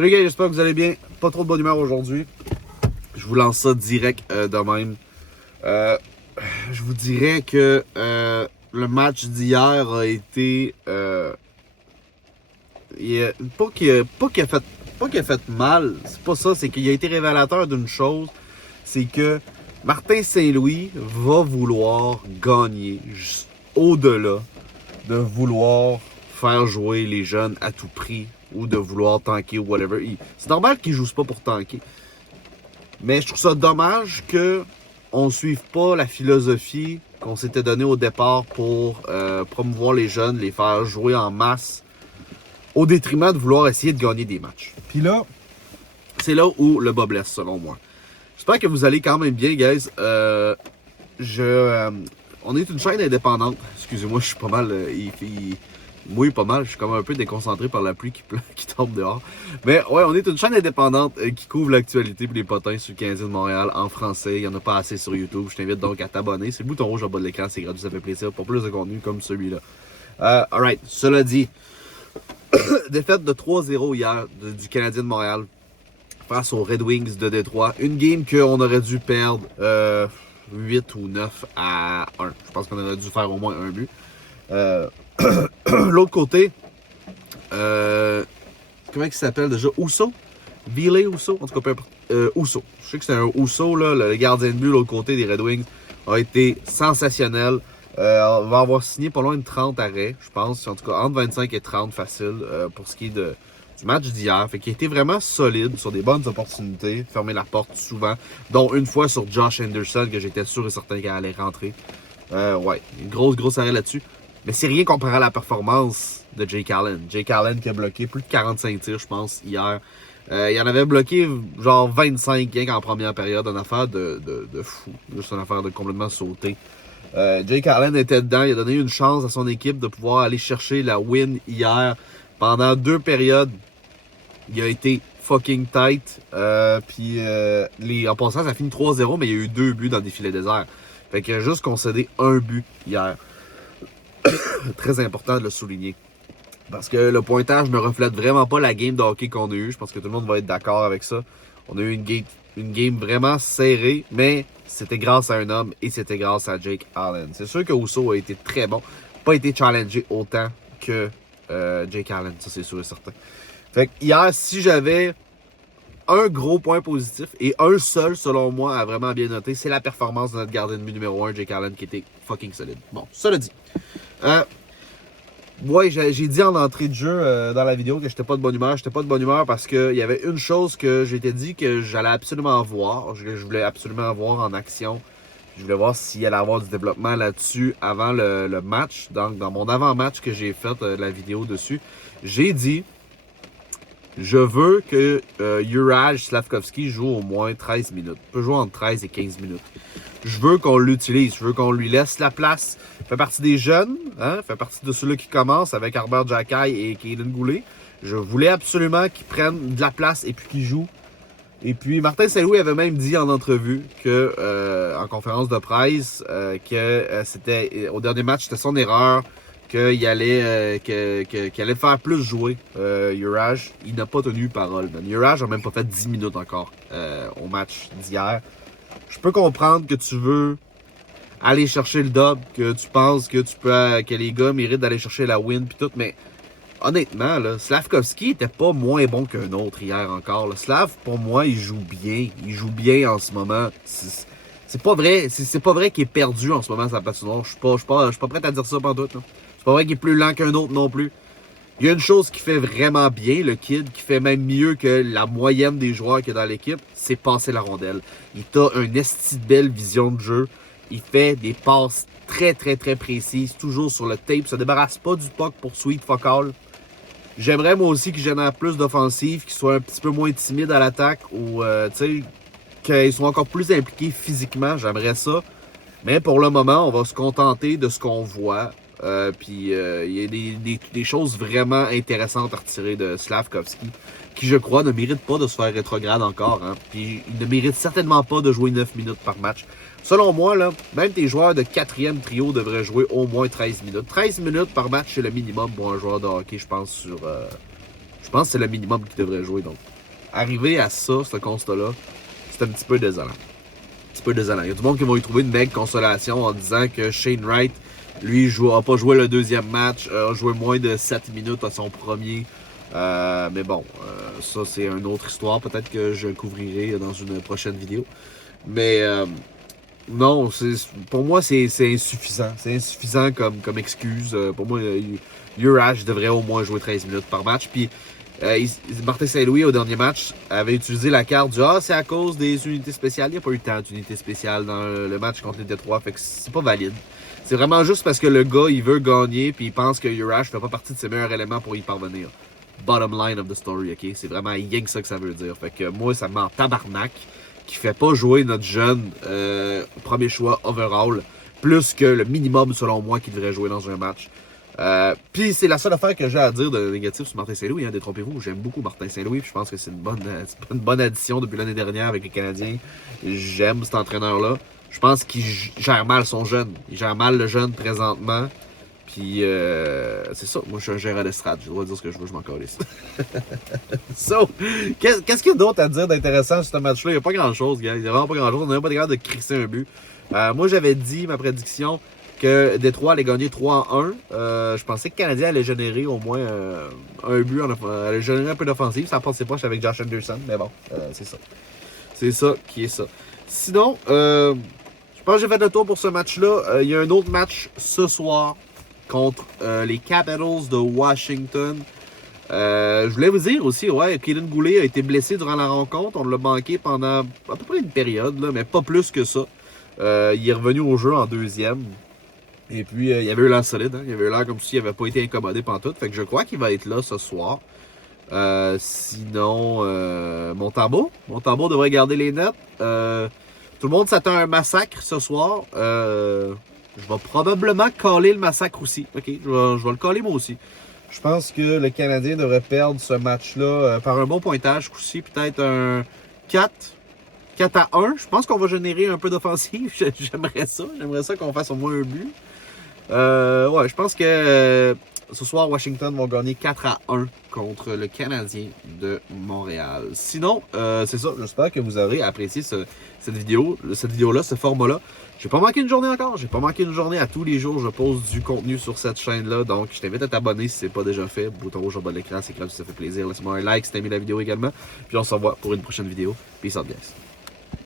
Salut gars, j'espère que vous allez bien. Pas trop de bonne humeur aujourd'hui. Je vous lance ça direct de même. Je vous dirais que le match d'hier a été... pas qu'il a fait mal, c'est pas ça, c'est qu'il a été révélateur d'une chose, c'est que Martin Saint-Louis va vouloir gagner au-delà de vouloir faire jouer les jeunes à tout prix ou de vouloir tanker ou whatever. C'est normal qu'ils jouent pas pour tanker. Mais je trouve ça dommage qu'on ne suive pas la philosophie qu'on s'était donnée au départ pour promouvoir les jeunes, les faire jouer en masse, au détriment de vouloir essayer de gagner des matchs. Puis là, c'est là où le bas blesse, selon moi. J'espère que vous allez quand même bien, guys. On est une chaîne indépendante. Excusez-moi, je suis pas mal... il mouille pas mal. Je suis comme un peu déconcentré par la pluie qui tombe dehors. Mais ouais, on est une chaîne indépendante qui couvre l'actualité pour les potins sur le Canadien de Montréal en français. Il n'y en a pas assez sur YouTube. Je t'invite donc à t'abonner. C'est le bouton rouge en bas de l'écran. C'est gratuit, ça fait plaisir pour plus de contenu comme celui-là. Alright, cela dit... Défaite de 3-0 hier du Canadien de Montréal face aux Red Wings de Détroit. Une game qu'on aurait dû perdre 8 ou 9 à 1. Je pense qu'on aurait dû faire au moins un but. L'autre côté, comment il s'appelle déjà? Ousso? Ville Ousso? En tout cas, Ousso. Je sais que c'est un Ousso, là, le gardien de but de l'autre côté des Red Wings, a été sensationnel. On va avoir signé pas loin de 30 arrêts, je pense. En tout cas, entre 25 et 30 facile pour ce qui est du match d'hier. Fait qu'il a été vraiment solide sur des bonnes opportunités. Fermer la porte souvent. Dont une fois sur Josh Anderson que j'étais sûr et certain qu'elle allait rentrer. Ouais, une grosse arrêt là-dessus. Mais c'est rien comparé à la performance de Jake Allen. Jake Allen qui a bloqué plus de 45 tirs, je pense, hier. Il en avait bloqué genre 25 rien qu'en première période. Une affaire de fou. Juste une affaire de complètement sauté. Jake Allen était dedans, il a donné une chance à son équipe de pouvoir aller chercher la win hier. Pendant 2 périodes, il a été fucking tight. En passant, ça finit 3-0, mais il y a eu 2 buts dans le défilé désert. Fait qu'il a juste concédé un but hier. Très important de le souligner. Parce que le pointage ne reflète vraiment pas la game de hockey qu'on a eue. Je pense que tout le monde va être d'accord avec ça. On a eu une game vraiment serrée, mais c'était grâce à un homme et c'était grâce à Jake Allen. C'est sûr que Ousso a été très bon. Pas été challengé autant que Jake Allen, ça c'est sûr et certain. Fait que hier, si j'avais un gros point positif et un seul, selon moi, à vraiment bien noter, c'est la performance de notre gardien de but numéro 1, Jake Allen, qui était fucking solide. Bon, cela dit. Ouais, j'ai dit en entrée de jeu dans la vidéo que j'étais pas de bonne humeur. J'étais pas de bonne humeur parce qu'il y avait une chose que j'étais dit que j'allais absolument voir. Je voulais absolument voir en action. Je voulais voir s'il allait avoir du développement là-dessus avant le match. Donc, dans mon avant-match que j'ai fait la vidéo dessus, j'ai dit je veux que Juraj Slafkovsky joue au moins 13 minutes. Il peut jouer entre 13 et 15 minutes. Je veux qu'on l'utilise. Je veux qu'on lui laisse la place. Il fait partie des jeunes. Hein? Il fait partie de ceux-là qui commencent avec Arbor Xhekaj et Kaden Goulet. Je voulais absolument qu'il prenne de la place et puis qu'il joue. Et puis, Martin Saint-Louis avait même dit en entrevue que, en conférence de presse, que c'était au dernier match, c'était son erreur, qu'il allait, qu'il allait faire plus jouer Juraj. Il n'a pas tenu parole. Juraj n'a même pas fait 10 minutes encore au match d'hier. Je peux comprendre que tu veux aller chercher le dub, que tu penses que les gars méritent d'aller chercher la win pis tout, mais honnêtement, là, Slafkovsky était pas moins bon qu'un autre hier encore. Là. Slav, pour moi, il joue bien. Il joue bien en ce moment. C'est pas vrai. C'est pas vrai qu'il est perdu en ce moment sa patinoire. Je suis pas prêt à dire ça pendant tout. C'est pas vrai qu'il est plus lent qu'un autre non plus. Il y a une chose qui fait vraiment bien, le kid, qui fait même mieux que la moyenne des joueurs qu'il y a dans l'équipe, c'est passer la rondelle. Il a une esti de belle vision de jeu. Il fait des passes très précises, toujours sur le tape. Il se débarrasse pas du puck pour sweep fuck all. J'aimerais moi aussi qu'il génère plus d'offensive, qu'il soit un petit peu moins timide à l'attaque ou tu sais, qu'il soit encore plus impliqué physiquement. J'aimerais ça. Mais pour le moment, on va se contenter de ce qu'on voit. Puis il y a des choses vraiment intéressantes à retirer de Slafkovsky, qui je crois ne mérite pas de se faire rétrograde encore. Hein. Puis il ne mérite certainement pas de jouer 9 minutes par match. Selon moi, là, même tes joueurs de 4e trio devraient jouer au moins 13 minutes. 13 minutes par match, c'est le minimum pour un joueur de hockey, je pense, Je pense que c'est le minimum qu'il devrait jouer. Donc, arriver à ça, ce constat-là, c'est un petit peu désolant. Il y a du monde qui va y trouver une belle consolation en disant que Shane Wright, lui, n'a pas joué le deuxième match, a joué moins de 7 minutes à son premier. Mais bon, ça c'est une autre histoire. Peut-être que je couvrirai dans une prochaine vidéo. Mais non, pour moi, c'est insuffisant. C'est insuffisant comme excuse. Pour moi, Urash devrait au moins jouer 13 minutes par match. Puis Martin Saint-Louis, au dernier match, avait utilisé la carte du c'est à cause des unités spéciales. Il n'y a pas eu tant d'unités spéciales dans le match contre les Détroits. Fait que c'est pas valide. C'est vraiment juste parce que le gars, il veut gagner. Puis il pense que Urash fait pas partie de ses meilleurs éléments pour y parvenir. Bottom line of the story, ok? C'est vraiment rien que ça veut dire. Fait que moi, ça m'en tabarnak qui fait pas jouer notre jeune premier choix overall plus que le minimum, selon moi, qu'il devrait jouer dans un match. Puis c'est la seule affaire que j'ai à dire de négatif sur Martin Saint-Louis, hein, détrompez-vous, j'aime beaucoup Martin Saint-Louis, je pense que c'est une bonne addition depuis l'année dernière avec les Canadiens. J'aime cet entraîneur-là. Je pense qu'il gère mal son jeune. Il gère mal le jeune présentement. Puis c'est ça, moi je suis un gérant d'estrade, je dois dire ce que je veux, je m'en calisse. So, qu'est-ce qu'il y a d'autre à dire d'intéressant sur ce match-là? Il n'y a pas grand-chose, gars. Il n'y a vraiment pas grand-chose. On n'a même pas capable de crisser un but. Moi j'avais dit, ma prédiction, que Détroit allait gagner 3-1. Je pensais que le Canadien allait générer au moins un but, allait générer un peu d'offensive. Ça passe ses poches avec Josh Anderson, mais bon, c'est ça. C'est ça qui est ça. Sinon, je pense que j'ai fait le tour pour ce match-là. Il y a un autre match ce soir contre les Capitals de Washington. Je voulais vous dire aussi, ouais, Kaden Goulet a été blessé durant la rencontre. On l'a manqué pendant à peu près une période, là, mais pas plus que ça. Il est revenu au jeu en deuxième. Et puis, il y avait eu l'air solide. Hein? Il y avait eu l'air comme s'il n'avait pas été incommodé pantoute. Fait que je crois qu'il va être là ce soir. Sinon, Montembeault devrait garder les nets. Tout le monde s'attend à un massacre ce soir. Je vais probablement caller le massacre aussi. Ok, je vais le caller moi aussi. Je pense que le Canadien devrait perdre ce match-là par un bon pointage aussi. Peut-être un 4-1. Je pense qu'on va générer un peu d'offensive. J'aimerais ça. J'aimerais ça qu'on fasse au moins un but. Ouais, je pense que ce soir, Washington vont gagner 4-1 contre le Canadien de Montréal. Sinon, c'est ça. J'espère que vous aurez apprécié cette vidéo-là, ce format-là. J'ai pas manqué une journée encore. J'ai pas manqué une journée. À tous les jours, je pose du contenu sur cette chaîne-là. Donc, je t'invite à t'abonner si c'est pas déjà fait. Bouton rouge en bas de l'écran, c'est grave si ça fait plaisir. Laisse-moi un like si t'as aimé la vidéo également. Puis on se revoit pour une prochaine vidéo. Peace out, guys.